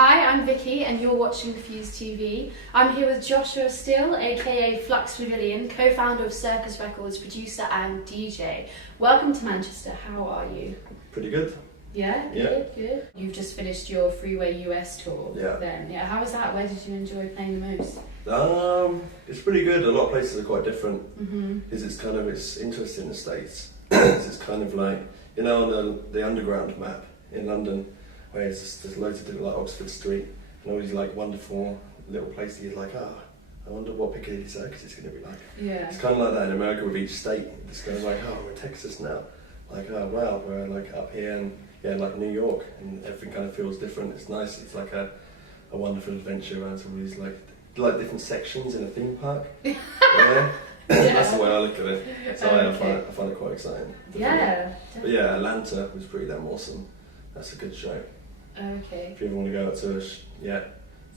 Hi, I'm Vicky and you're watching Fuse TV. I'm here with Joshua Steele, aka Flux Pavilion, co-founder of Circus Records, producer and DJ. Welcome to Manchester, how are you? Pretty good. Yeah, good. You've just finished your Freeway US tour then. Yeah, how was that? Where did you enjoy playing the most? It's pretty good. A lot of places are quite different. Because it's interesting in the States. It's kind of like, you know, on the underground map in London, where there's loads of different, like Oxford Street, and all these like wonderful little places. You're like, I wonder what Piccadilly Circus is going to be like. Yeah. It's kind of like that in America with each state. It's kind of like, we're in Texas now. Like, wow, we're like up here and like New York, and everything kind of feels different. It's nice. It's like a wonderful adventure around some of these like different sections in a theme park. Yeah. That's the way I look at it. So I find it quite exciting. Yeah. But yeah, Atlanta was pretty damn awesome. That's a good show. Okay. If you ever want to go out to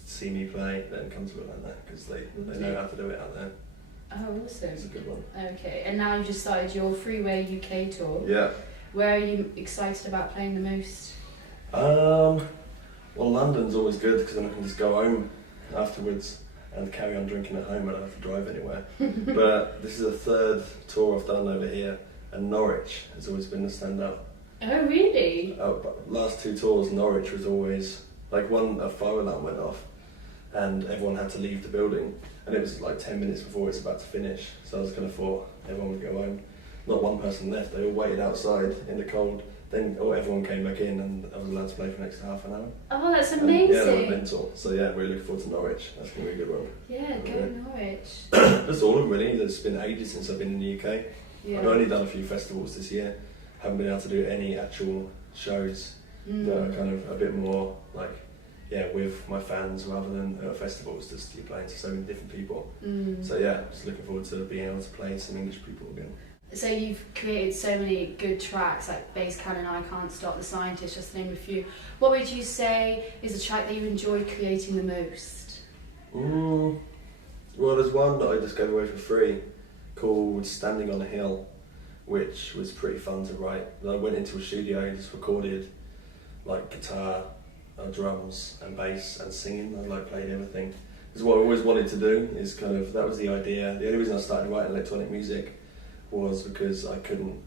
see me play, then come to Atlanta, because they know how to do it out there. Oh, awesome. It's a good one. Okay, and now you just started your Freeway UK tour. Yeah. Where are you excited about playing the most? Well, London's always good because then I can just go home afterwards and carry on drinking at home. I don't have to drive anywhere. But this is the third tour I've done over here, and Norwich has always been the standout. Oh, really? Last two tours, Norwich was always like a fire alarm went off, and everyone had to leave the building, and it was like 10 minutes before it's about to finish. So I was kind of thought everyone would go home. Not one person left. They all waited outside in the cold. Then everyone came back in, and I was allowed to play for the next half an hour. Oh, that's amazing! Yeah, that was mental. So yeah, really looking forward to Norwich. That's gonna be a good one. Yeah, go Norwich. That's all of them really. It's been ages since I've been in the UK. Yeah. I've only done a few festivals this year. Haven't been able to do any actual shows that are kind of a bit more like, with my fans rather than festivals. Just you're playing to so many different people. So yeah, just looking forward to being able to play some English people again. So you've created so many good tracks like Bass Cannon, I Can't Stop, The Scientist, just to name a few. What would you say is the track that you enjoy creating the most? Well, there's one that I just gave away for free called Standing on a Hill, which was pretty fun to write. I went into a studio and just recorded like guitar, drums and bass and singing. I played everything. Because what I always wanted to do is that was the idea. The only reason I started writing electronic music was because I couldn't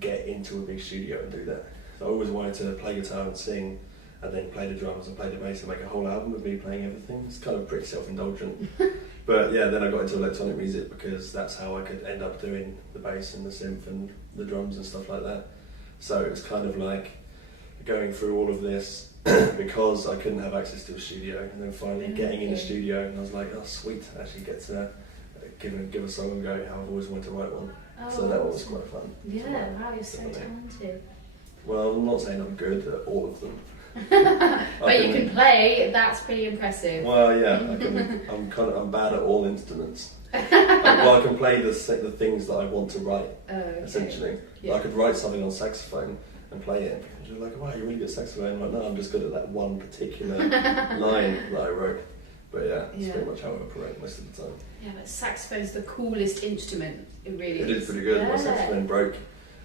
get into a big studio and do that. So I always wanted to play guitar and sing, and then play the drums and play the bass and make a whole album of me playing everything. It's kind of pretty self-indulgent. But yeah, then I got into electronic music because that's how I could end up doing the bass and the synth and the drums and stuff like that. So it was kind of like going through all of this because I couldn't have access to a studio, and then finally getting in the studio, and I was like, oh sweet, I actually get to give a song and go how I've always wanted to write one. So that one was quite fun. Yeah, wow, you're so talented. Well, I'm not saying I'm good at all of them. But you can play, that's pretty impressive. Well, yeah, I'm bad at all instruments. I can play the things that I want to write, essentially. Yeah. I could write something on saxophone and play it, and you're like, wow, you're really good at saxophone. I'm like, no, I'm just good at that one particular line that I wrote. But yeah, it's pretty much how I operate most of the time. Yeah, but saxophone's the coolest instrument. It really is. It is pretty good. Yeah. My saxophone broke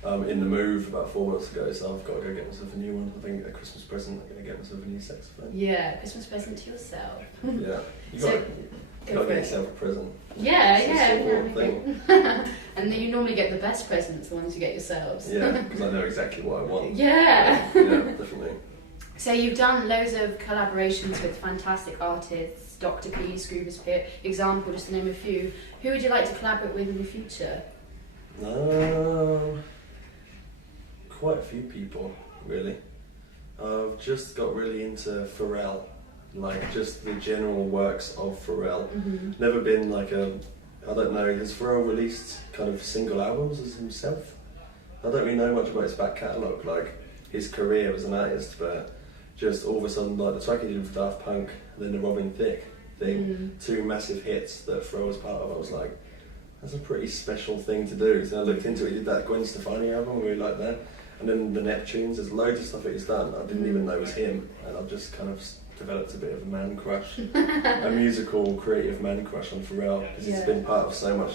in the move about 4 months ago, so I've got to go get myself a new one. I think a Christmas present, I'm going to get myself a new saxophone. Yeah, Christmas present to yourself. Yeah, you got to get yourself a present. Yeah. And you normally get the best presents, the ones you get yourselves. Yeah, because I know exactly what I want. Yeah. Yeah, definitely. So you've done loads of collaborations with fantastic artists, Dr. P, Scroobius Pip, Example, just to name a few. Who would you like to collaborate with in the future? Quite a few people, really. I've just got really into Pharrell, like just the general works of Pharrell. Never been like I don't know, has Pharrell released kind of single albums as himself? I don't really know much about his back catalogue, like his career as an artist, but just all of a sudden, like the track he did with Daft Punk, and then the Robin Thicke thing, two massive hits that Pharrell was part of, I was like, that's a pretty special thing to do. So I looked into it, he did that Gwen Stefani album, I really liked that. And then the Neptunes, there's loads of stuff that he's done I didn't even know was him, and I've just kind of developed a bit of a man crush, a musical, creative man crush on Pharrell, because he's been part of so much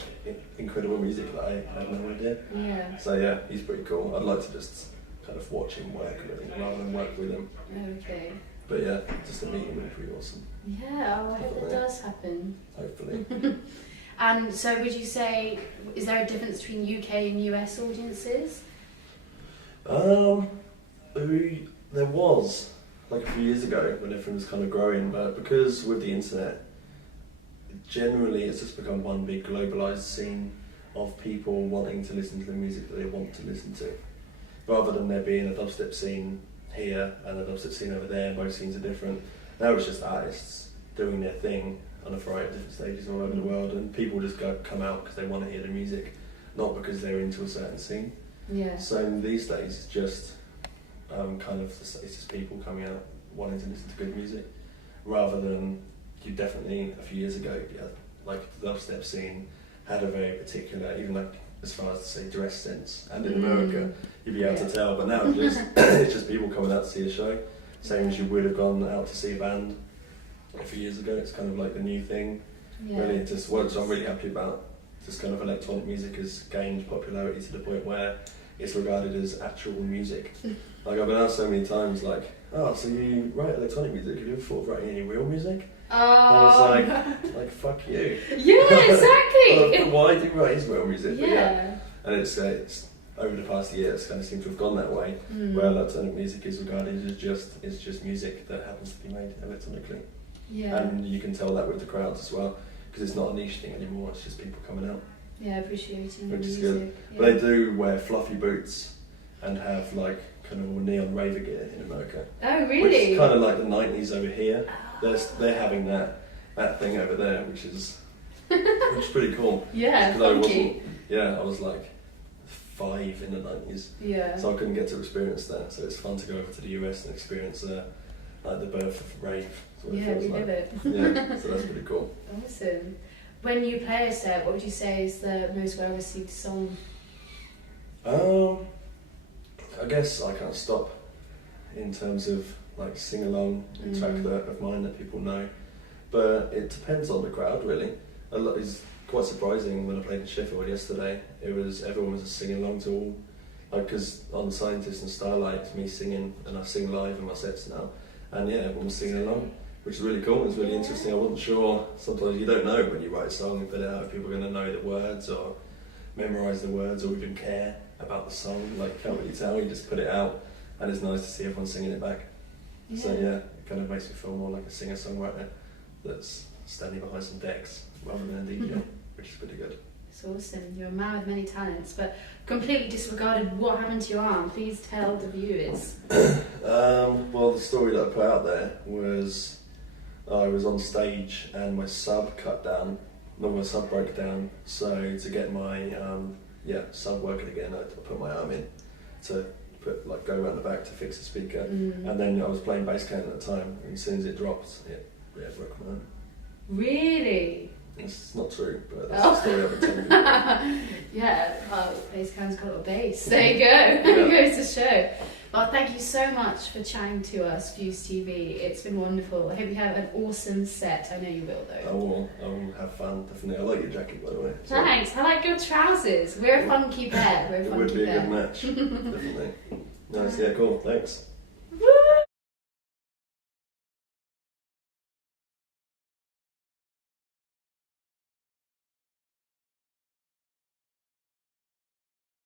incredible music that I had no idea. Yeah. So yeah, he's pretty cool. I'd like to just kind of watch him work really, rather than work with him. Okay. But yeah, just a meeting would be pretty awesome. Yeah, I hope that does happen. Hopefully. And so would you say, is there a difference between UK and US audiences? There was, like a few years ago when everything was kind of growing, but because with the internet, generally it's just become one big globalised scene of people wanting to listen to the music that they want to listen to. Rather than there being a dubstep scene here and a dubstep scene over there, both scenes are different. Now it's just artists doing their thing on a variety of different stages all over the world, and people just come out because they want to hear the music, not because they're into a certain scene. Yeah. So these days it's just it's just people coming out wanting to listen to good music, rather than you definitely a few years ago, yeah, like the dubstep scene had a very particular, even like as far as to say dress sense, and in America you'd be able to tell, but now it's just people coming out to see a show, same as you would have gone out to see a band a few years ago. It's kind of like the new thing. Really, just what I'm really happy about. Just kind of electronic music has gained popularity to the point where it's regarded as actual music. Like I've been asked so many times, like, oh, so you write electronic music? Have you ever thought of writing any real music? I was like fuck you. Yeah, exactly. Why do you write his real music? Yeah. And it's over the past year, it's kind of seemed to have gone that way, where electronic music is regarded as just music that happens to be made electronically. Yeah. And you can tell that with the crowds as well, because it's not a niche thing anymore. It's just people coming out. Yeah, appreciating the which is music. good. Yeah. But they do wear fluffy boots and have like kind of all neon raver gear in America. Oh, really? Which is kind of like the 90s over here. They're having that thing over there, which is pretty cool. Yeah, funky. I was like 5 in the 90s. Yeah. So I couldn't get to experience that. So it's fun to go over to the US and experience like the birth of rave. Yeah, we live it. Yeah, so that's pretty cool. Awesome. When you play a set, what would you say is the most well received song? I guess I Can't Stop, in terms of like sing along track of mine that people know, but it depends on the crowd really. A lot is quite surprising. When I played in Sheffield yesterday, everyone was just singing along to all, like, because on Scientist and Starlight it's me singing, and I sing live in my sets now, and yeah, everyone was singing along, which is really cool. It's really interesting. I wasn't sure. Sometimes you don't know when you write a song and put it out if people are going to know the words or memorise the words or even care about the song. Like, can't really tell. You just put it out, and it's nice to see everyone singing it back. Yeah. So yeah, it kind of makes me feel more like a singer-songwriter that's standing behind some decks rather than a DJ, which is pretty good. It's awesome. You're a man with many talents, but completely disregarded what happened to your arm. Please tell the viewers. Well, the story that I put out there was I was on stage and my sub broke down. So to get my sub working again, I put my arm in to go around the back to fix the speaker, and then I was playing bass cane at the time, and as soon as it dropped, it broke my arm. Really? It's not true, but that's the story I've been telling you. Yeah, bass cane's got a bass. There you go. It goes to show. Well, thank you so much for chatting to us, Fuse TV. It's been wonderful. I hope you have an awesome set. I know you will, though. I will have fun, definitely. I like your jacket, by the way. So. Thanks. I like your trousers. We're a funky pair. It would be a good match, definitely. Nice, yeah, cool. Thanks.